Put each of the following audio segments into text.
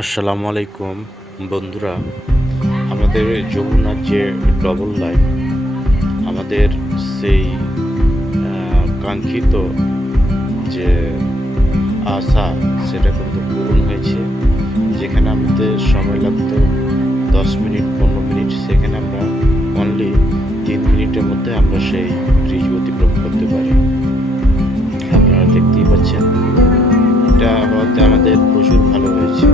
আসসালামু আলাইকুম বন্ধুরা। আমাদের যমুনার যে ডবল লাইন, আমাদের সেই কাঙ্ক্ষিত যে আশা, সেটা কিন্তু পূরণ হয়েছে। যেখানে আমাদের সময় লাগতো 10 মিনিট 15 মিনিট, সেখানে আমরা অনলি 3 মিনিটের মধ্যে আমরা সেই ব্রিজ অতিক্রম করতে পারি। আপনারা দেখতেই পাচ্ছেন, এটা হওয়াতে আমাদের প্রচুর ভালো হয়েছে।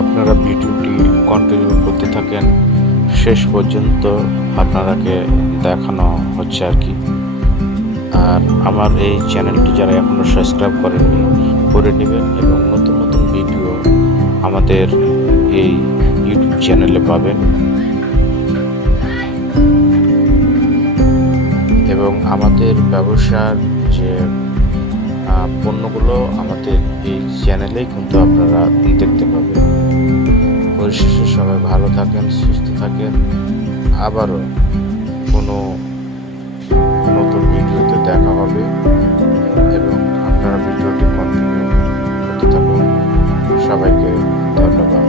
আপনারা ভিডিওটি কন্টিনিউ করতে থাকেন, শেষ পর্যন্ত আপনারাকে দেখানো হচ্ছে আর কি। আর আমার এই চ্যানেলটি যারা এখনও সাবস্ক্রাইব করেননি, করে নেবেন এবং নতুন নতুন ভিডিও আমাদের এই ইউটিউব চ্যানেলে পাবেন। এবং আমাদের ব্যবসার যে পণ্যগুলো আমাদের এই চ্যানেলেই কিন্তু আপনারা দেখতে পাবেন। পরিশেষে সবাই ভালো থাকেন, সুস্থ থাকেন। আবারও কোনো নতুন ভিডিওতে দেখা হবে এবং আপনারা ভিডিওটি কন্টিনিউ করতে থাকুন। সবাইকে ধন্যবাদ।